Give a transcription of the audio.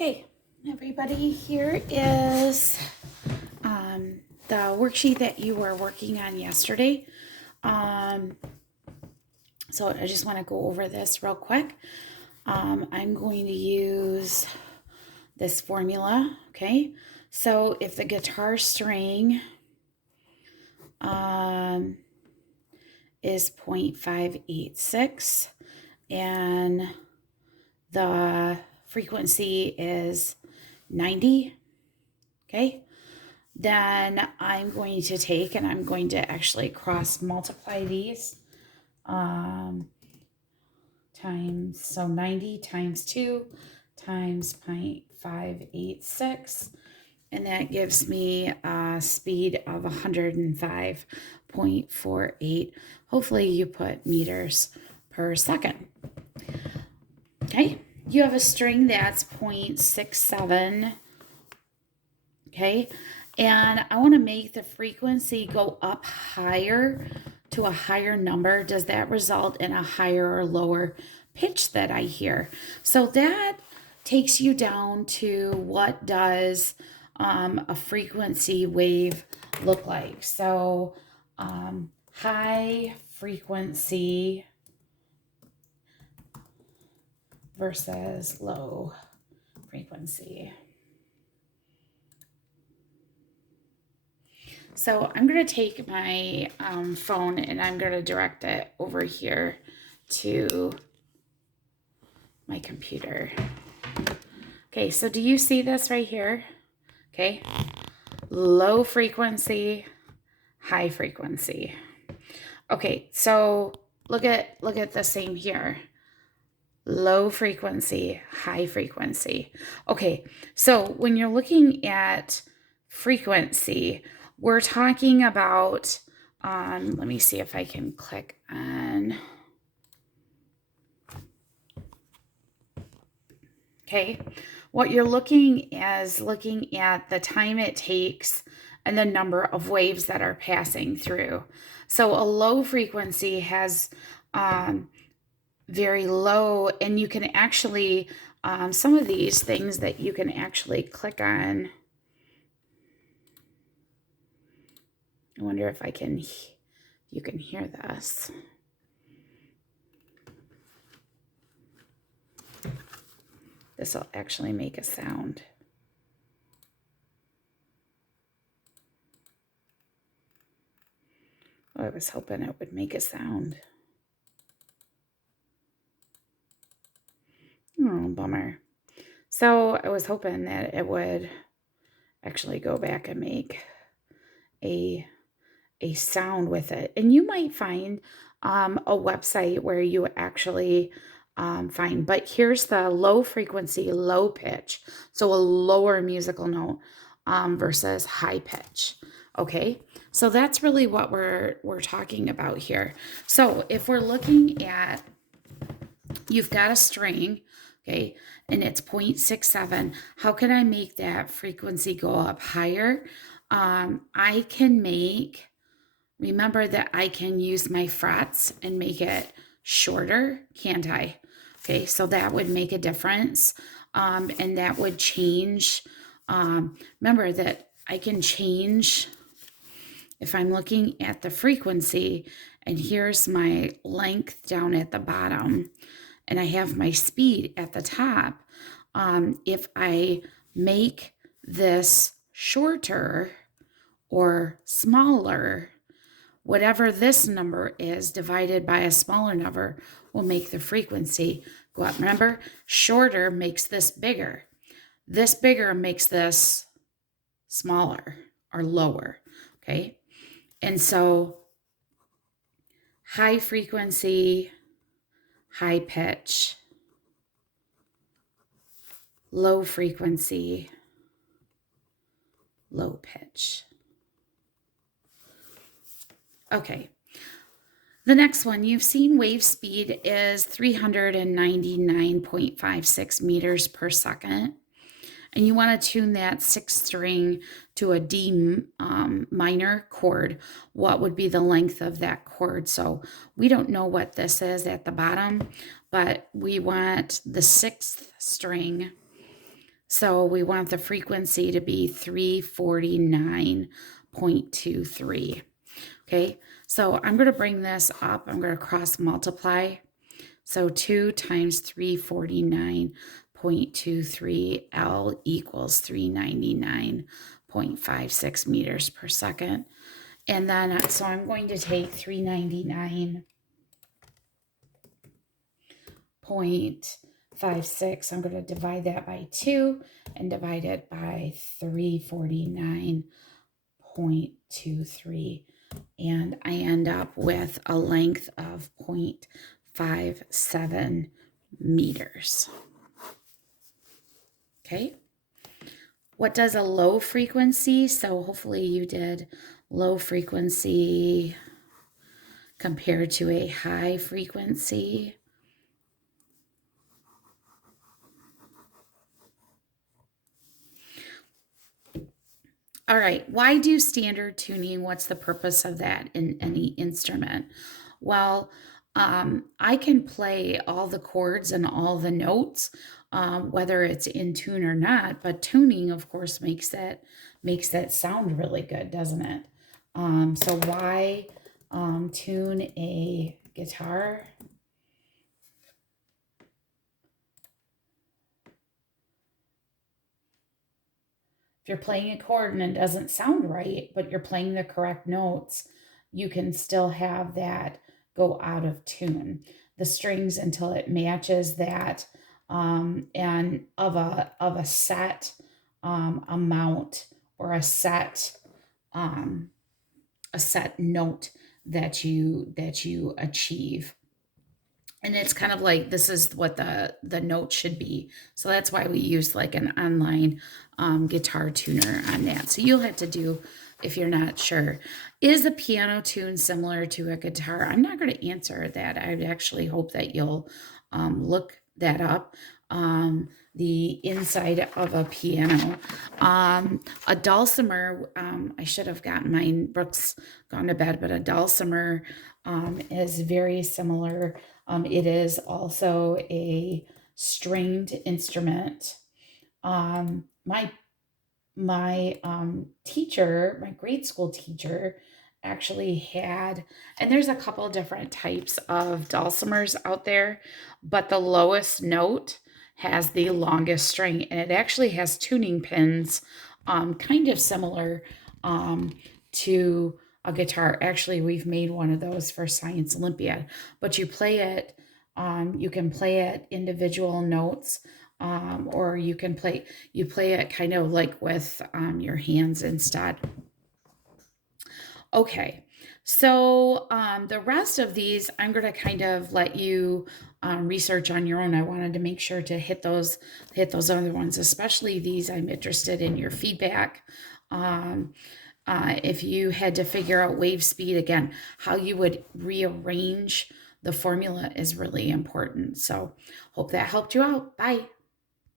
Okay, everybody, here is the worksheet that you were working on yesterday. So I just want to go over this real quick. I'm going to use this formula, okay? So if the guitar string is 0.586 and the frequency is 90, okay, then I'm going to take and I'm going to actually cross multiply these times, so 90 times 2 times 0.586, and that gives me a speed of 105.48. Hopefully you put meters per second. Okay, you have a string that's 0.67, okay, and I want to make the frequency go up higher to a higher number. Does that result in a higher or lower pitch that I hear? So that takes you down to what does a frequency wave look like. So high frequency versus low frequency. So I'm going to take my phone and I'm going to direct it over here to my computer. Okay, so do you see this right here? Okay, low frequency, high frequency. Okay, so look at the same here. Low frequency, high frequency. Okay, so when you're looking at frequency, we're talking about, let me see if I can click on. Okay, what you're looking at the time it takes and the number of waves that are passing through. So a low frequency has very low, and you can actually, some of these things that you can actually click on. I wonder if you can hear this. This will actually make a sound. Oh, I was hoping it would make a sound. Oh, bummer. So I was hoping that it would actually go back and make a sound with it. And you might find a website where you actually find, but here's the low frequency, low pitch. So a lower musical note versus high pitch. Okay, so that's really what we're talking about here. So if we're looking at, you've got a string, okay, and it's 0.67. How can I make that frequency go up higher? I can remember that I can use my frets and make it shorter, can't I? Okay, so that would make a difference, and that would change. Remember that I can change if I'm looking at the frequency, and here's my length down at the bottom, and I have my speed at the top. If I make this shorter or smaller, whatever this number is divided by a smaller number will make the frequency go up. Remember, shorter makes this bigger. This bigger makes this smaller or lower, okay? And so high frequency, high pitch, low frequency, low pitch. Okay, the next one, you've seen wave speed is 399.56 meters per second. And you want to tune that sixth string to a D minor chord. What would be the length of that chord? So we don't know what this is at the bottom, but we want the sixth string. So we want the frequency to be 349.23. Okay, so I'm going to bring this up. I'm going to cross multiply. So 2 times 349.23 L equals 399.56 meters per second. And then, so I'm going to take 399.56. I'm going to divide that by 2 and divide it by 349.23. And I end up with a length of 0.57 meters. Okay. What does a low frequency? So hopefully you did low frequency compared to a high frequency. All right, why do standard tuning? What's the purpose of that in any instrument? Well, I can play all the chords and all the notes, whether it's in tune or not, but tuning, of course, makes that sound really good, doesn't it? So why tune a guitar? If you're playing a chord and it doesn't sound right, but you're playing the correct notes, you can still have that go out of tune. The strings until it matches that and of a set amount or a set note that you achieve. And it's kind of like this is what the note should be. So that's why we use like an online guitar tuner on that. So you'll have to do, if you're not sure, is a piano tune similar to a guitar? I'm not going to answer that. I'd actually hope that you'll look that up. The inside of a piano. A dulcimer, I should have gotten mine. Brooke's gone to bed, but a dulcimer is very similar. It is also a stringed instrument. My teacher, my grade school teacher, actually had, and there's a couple different types of dulcimers out there, but the lowest note has the longest string, and it actually has tuning pins, kind of similar to a guitar. Actually, we've made one of those for Science Olympiad, but you play it, you can play it individual notes, or you play it kind of like with your hands instead. Okay, so the rest of these, I'm going to kind of let you research on your own. I wanted to make sure to hit those other ones, especially these. I'm interested in your feedback. If you had to figure out wave speed again, how you would rearrange the formula is really important. So hope that helped you out. Bye.